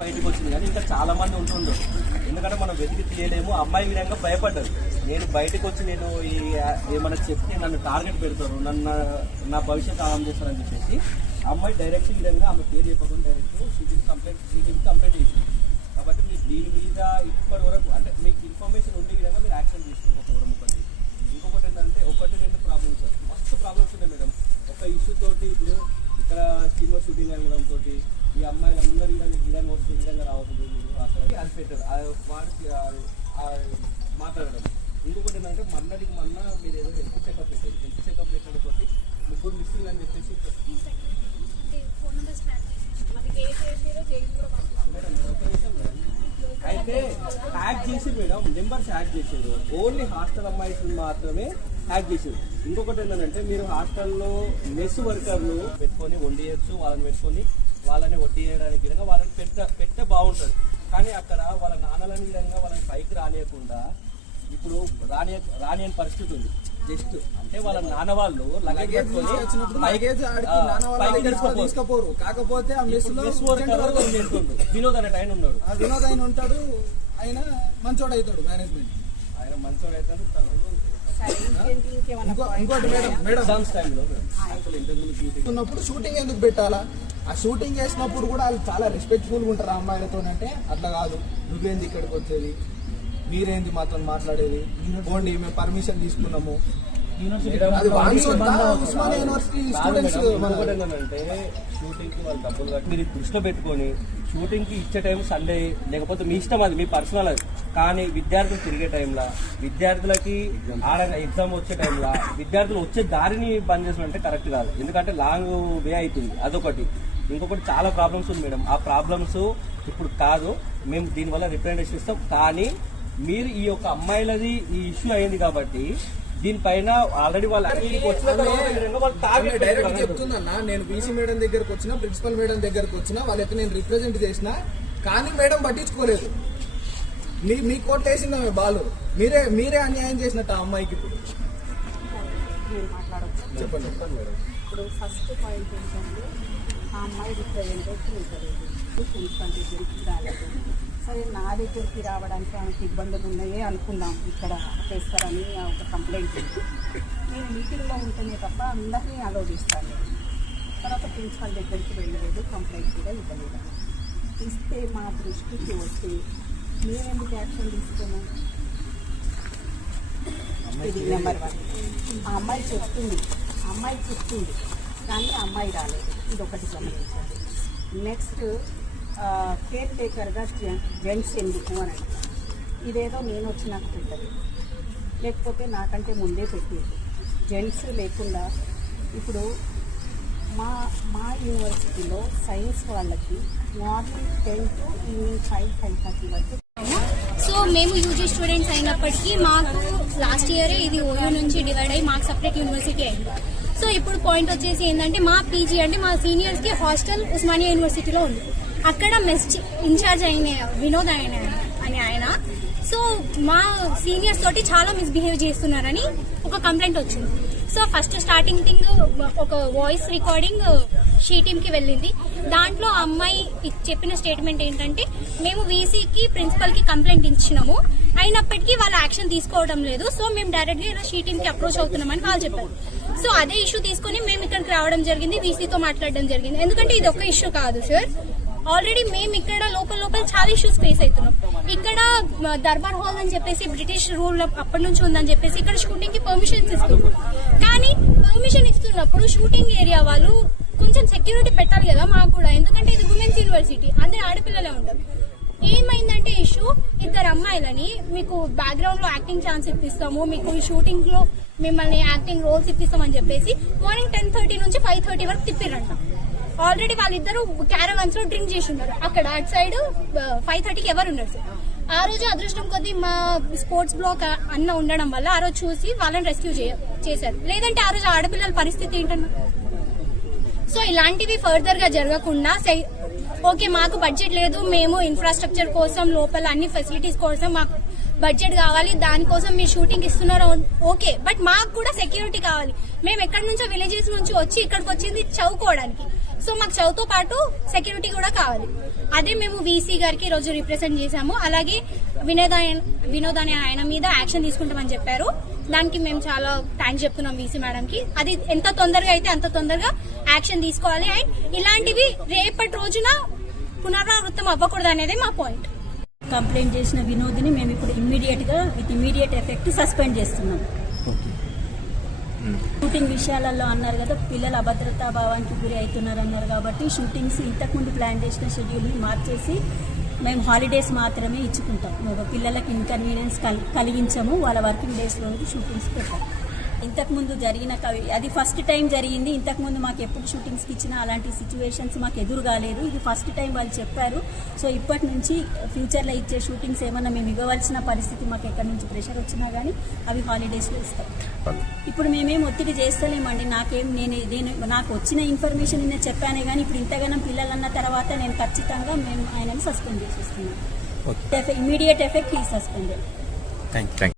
బయటకు వచ్చింది కానీ ఇంకా చాలా మంది ఉంటుండ్రు. ఎందుకంటే మనం వెతికి తీయలేము. అమ్మాయి విధంగా భయపడ్డారు. నేను బయటకు వచ్చి నేను ఏమైనా చెప్తే నన్ను టార్గెట్ పెడతారు, నా భవిష్యత్తు ఆగం చేస్తారని చెప్పేసి అమ్మాయి డైరెక్ట్ ఈ విధంగా ఆమె పేరు చెప్పకుండా డైరెక్ట్ సిటీకి కంప్లైంట్ చేసింది. కాబట్టి మీరు దీని మీద ఇప్పటి వరకు అంటే మీకు ఇన్ఫర్మేషన్ ఉండే విధంగా మీరు యాక్షన్ తీసుకున్నారు. ఒకటి ఇంకొకటి ఏంటంటే 1-2 ప్రాబ్లమ్స్, మస్తు ప్రాబ్లమ్స్ ఉన్నాయి మేడం. ఒక ఇష్యూ తోటి ఇప్పుడు ఇక్కడ సినిమా షూటింగ్ అనడంతో ఈ అమ్మాయిలు అందరూ విధంగా వస్తే విధంగా రావద్దు అక్కడ అది పెట్టారు వాడు మాట్లాడడం. ఇంకొకటి ఏంటంటే మొన్నటికి మీరు ఏదో హెల్త్ చెకప్ పెట్టారు. హెల్త్ చెకప్ పెట్టడంతో 3 మిస్సింగ్ అని చెప్పేసి అయితే హ్యాక్ చేసి మేడం నెంబర్స్ హ్యాక్ చేసారు. ఓన్లీ హాస్టల్ అమ్మాయిస్ మాత్రమే హ్యాక్ చేసారు. ఇంకొకటి ఏంటంటే మీరు హాస్టల్లో మెస్ వర్కర్లు పెట్టుకొని వండియచ్చు, వాళ్ళని వడ్డీ చేయడానికి విధంగా వాళ్ళని పెట్టే బాగుంటుంది. కానీ అక్కడ వాళ్ళ నాన్నలని విధంగా వాళ్ళని పైకి రానియకుండా ఇప్పుడు రానియని పరిస్థితి ఉంది. జస్ట్ అంటే వాళ్ళ నాన్న వాళ్ళు కాకపోతే వినోద్ అనే ఆయన ఉన్నాడు. వినోద్ ఆయన ఉంటాడు, ఆయన మంచోడు అవుతాడు, మేనేజ్మెంట్ ఆయన మంచోడు అవుతాడు. ఇంకోటి ఉన్నప్పుడు షూటింగ్ ఎందుకు పెట్టాలా? ఆ షూటింగ్ చేసినప్పుడు కూడా వాళ్ళు చాలా రెస్పెక్ట్ఫుల్గా ఉంటారు ఆ అమ్మాయిలతో. అంటే అట్లా కాదు, నువ్వేంది ఇక్కడికి వచ్చేది, మీరేంది మాతో మాట్లాడేది, పోండి మేము పర్మిషన్ తీసుకున్నాము. అంటే షూటింగ్ కి వాళ్ళు డబ్బులు కట్టి మీరు దృష్టిలో పెట్టుకొని షూటింగ్ కి ఇచ్చే టైం సండే లేకపోతే మీ ఇష్టం, అది మీ పర్సనల్. అది కానీ విద్యార్థులు తిరిగే టైంలో, విద్యార్థులకి ఎగ్జామ్ వచ్చే టైంలో విద్యార్థులు వచ్చే దారిని బంద్ చేసినట్టే కరెక్ట్ కాదు. ఎందుకంటే లాంగ్ వే అవుతుంది, అదొకటి. ఇంకొకటి చాలా ప్రాబ్లమ్స్ ఉంది మేడం. ఆ ప్రాబ్లమ్స్ ఇప్పుడు కాదు, మేము దీనివల్ల రిప్రజెంటేషన్ ఇస్తాం. కానీ మీరు ఈ యొక్క అమ్మాయిలది ఈ ఇష్యూ అయింది కాబట్టి దీనిపైన ఆల్రెడీ డైరెక్ట్ చెప్తుందన్నా, నేను బీసీ మేడం దగ్గరకు వచ్చినా, ప్రిన్సిపల్ మేడం దగ్గరకు వచ్చినా వాళ్ళకి నేను రిప్రజెంట్ చేసిన, కానీ మేడం పట్టించుకోలేదు. మీ కోర్టు వేసిందా బాలు, మీరే అన్యాయం చేసినట్టు ఆ అమ్మాయికి. ఇప్పుడు చెప్పండి మేడం. ఇప్పుడు ఫస్ట్ పాయింట్ ఏంటంటే ఆ అమ్మాయి రిప్రజెంటేషన్ ప్రిన్సిపల్ దగ్గరికి రాలేదు. సరే, నా దగ్గరికి రావడానికి ఆమెకు ఇబ్బందులు ఉన్నాయే అనుకున్నాం, ఇక్కడ చేస్తారని ఒక కంప్లైంట్ ఉంది. నేను మీటింగ్లో ఉంటేనే తప్ప అందరినీ ఆలోచిస్తాను. తర్వాత ప్రిన్సిపల్ దగ్గరికి వెళ్ళలేదు, కంప్లైంట్ కూడా ఇవ్వలేదు. ఇస్తే మా దృష్టికి వస్తే మేమెందుకు యాక్షన్ తీసుకున్నాం? ఇది నెంబర్ 1. ఆ అమ్మాయి చెప్తుంది కానీ ఆ అమ్మాయి రాలేదు. ఇది ఒకటి గమనించాలి. నెక్స్ట్, కేర్ టేకర్గా జెంట్స్ ఎందుకు అని అంటే ఇదేదో నేను వచ్చినాక పెట్టదు, లేకపోతే నాకంటే ముందే పెట్టేది. జెంట్స్ లేకుండా ఇప్పుడు మా యూనివర్సిటీలో సైన్స్ వాళ్ళకి మార్నింగ్ 10 to ఈవినింగ్ 5-5:30 వరకు. సో మేము యూజీ స్టూడెంట్స్ అయినప్పటికీ మాకు లాస్ట్ ఇయరే ఇది ఓయూ నుంచి డివైడ్ అయ్యి మాకు సపరేట్ యూనివర్సిటీ అయింది. సో ఇప్పుడు పాయింట్ వచ్చేసి ఏంటంటే మా పీజీ అంటే మా సీనియర్స్కి హాస్టల్ ఉస్మానియా యూనివర్సిటీలో ఉంది. అక్కడ మెస్ ఇన్ఛార్జ్ అయిన వినోద్ అని ఆయన సో మా సీనియర్స్ తోటి చాలా మిస్బిహేవ్ చేస్తున్నారని ఒక కంప్లైంట్ వచ్చింది. సో ఫస్ట్ స్టార్టింగ్ థింగ్ ఒక వాయిస్ రికార్డింగ్ షీ టీమ్కి వెళ్ళింది. దాంట్లో ఆ అమ్మాయి చెప్పిన స్టేట్మెంట్ ఏంటంటే మేము వీసీకి ప్రిన్సిపల్కి కంప్లైంట్ ఇచ్చినాము, అయినప్పటికీ వాళ్ళు యాక్షన్ తీసుకోవడం లేదు. సో మేము డైరెక్ట్గా ఇలా షీ టీమ్కి అప్రోచ్ అవుతున్నామని వాళ్ళు చెప్పారు. సో అదే ఇష్యూ తీసుకుని మేము ఇక్కడికి రావడం జరిగింది, వీసీతో మాట్లాడడం జరిగింది. ఎందుకంటే ఇది ఒక ఇష్యూ కాదు సార్, ఆల్రెడీ మేము ఇక్కడ లోపల చాలా ఇష్యూస్ ఫేస్ అవుతున్నాం. ఇక్కడ దర్బార్ హాల్ అని చెప్పేసి బ్రిటిష్ రూల్ అప్పటి నుంచి ఉందని చెప్పేసి ఇక్కడ షూటింగ్ కి పర్మిషన్స్ ఇస్తున్నారు. కానీ పర్మిషన్ ఇస్తున్నప్పుడు షూటింగ్ ఏరియా వాళ్ళు కొంచెం సెక్యూరిటీ పెట్టాలి కదా మాకు కూడా, ఎందుకంటే ఇది ఉమెన్స్ యూనివర్సిటీ, అందరు ఆడపిల్లలే ఉంటారు. ఏమైందంటే ఇష్యూ, 2 అమ్మాయిలని మీకు బ్యాక్గ్రౌండ్ లో యాక్టింగ్ ఛాన్స్ ఇప్పిస్తాము, మీకు ఈ షూటింగ్ లో మిమ్మల్ని యాక్టింగ్ రోల్స్ ఇప్పిస్తామని చెప్పేసి మార్నింగ్ 10:30 నుంచి 5:30 వరకు తిప్పిరంట. ఆల్రెడీ వాళ్ళిద్దరు క్యారవాన్స్ లో డ్రింక్ చేసి ఉన్నారు. అక్కడ అటు సైడ్ 5:30కి ఎవరు ఉన్నారు సార్. ఆ రోజు అదృష్టం కొద్దీ మా స్పోర్ట్స్ బ్లాక్ అన్న ఉండడం వల్ల ఆ రోజు చూసి వాళ్ళని రెస్క్యూ చేశారు. లేదంటే ఆ రోజు ఆడపిల్లల పరిస్థితి ఏంటన్నా? సో ఇలాంటివి ఫర్దర్ గా జరగకుండా ఓకే మాకు బడ్జెట్ లేదు, మేము ఇన్ఫ్రాస్ట్రక్చర్ కోసం లోపల అన్ని ఫెసిలిటీస్ కోసం మాకు బడ్జెట్ కావాలి, దానికోసం మీరు షూటింగ్ ఇస్తున్నారు ఓకే, బట్ మాకు కూడా సెక్యూరిటీ కావాలి. మేము ఎక్కడి నుంచో విలేజెస్ నుంచి వచ్చి ఇక్కడికి వచ్చింది చదువుకోవడానికి. సో మాకు చదువుతో పాటు సెక్యూరిటీ కూడా కావాలి. అదే మేము వీసీ గారికి ఈ రోజు రిప్రజెంట్ చేశాము. అలాగే వినోద్ అనే ఆయన మీద యాక్షన్ తీసుకుంటామని చెప్పారు. దానికి మేము చాలా థ్యాంక్స్ చెప్తున్నాం వీసీ మేడం కి. అది ఎంత తొందరగా అయితే అంత తొందరగా యాక్షన్ తీసుకోవాలి. అండ్ ఇలాంటివి రేపటి రోజున పునరావృతం అవ్వకూడదు అనేది మా పాయింట్. కంప్లైంట్ చేసిన వినోద్ని మేము ఇప్పుడు విత్ ఇమ్మీడియట్ ఎఫెక్ట్ సస్పెండ్ చేస్తున్నాం. షూటింగ్ విషయాలలో అన్నారు కదా, పిల్లలు అభద్రతా భావానికి గురి అవుతున్నారు అన్నారు కాబట్టి షూటింగ్స్ ఇంతకుముందు ప్లాన్ చేసిన షెడ్యూల్ని మార్చేసి మేము హాలిడేస్ మాత్రమే ఇచ్చుకుంటాం. పిల్లలకి ఇన్కన్వీనియన్స్ కలిగించము. వాళ్ళ వర్కింగ్ డేస్ రోజు షూటింగ్స్ పెట్టాం. ఇంతకుముందు జరిగిన అది ఫస్ట్ టైం జరిగింది. ఇంతకుముందు మాకు ఎప్పుడు షూటింగ్స్కి ఇచ్చినా అలాంటి సిచ్యువేషన్స్ మాకు ఎదురు కాలేదు. ఇది ఫస్ట్ టైం వాళ్ళు చెప్పారు. సో ఇప్పటి నుంచి ఫ్యూచర్లో ఇచ్చే షూటింగ్స్ ఏమన్నా మేము ఇవ్వవలసిన పరిస్థితి మాకు ఎక్కడి నుంచి ప్రెషర్ వచ్చినా కానీ అవి హాలిడేస్లో ఇస్తాం. ఇప్పుడు మేమేం ఒత్తిడి చేస్తలేమండి. నాకు వచ్చిన ఇన్ఫర్మేషన్ నేను చెప్పానే కానీ ఇప్పుడు ఇంతగానం పిల్లలన్న తర్వాత నేను ఖచ్చితంగా మేము ఆయనని సస్పెండ్ చేసేస్తున్నాం. ఇమ్మీడియట్ ఎఫెక్ట్ ఈ సస్పెండెడ్. Thank you.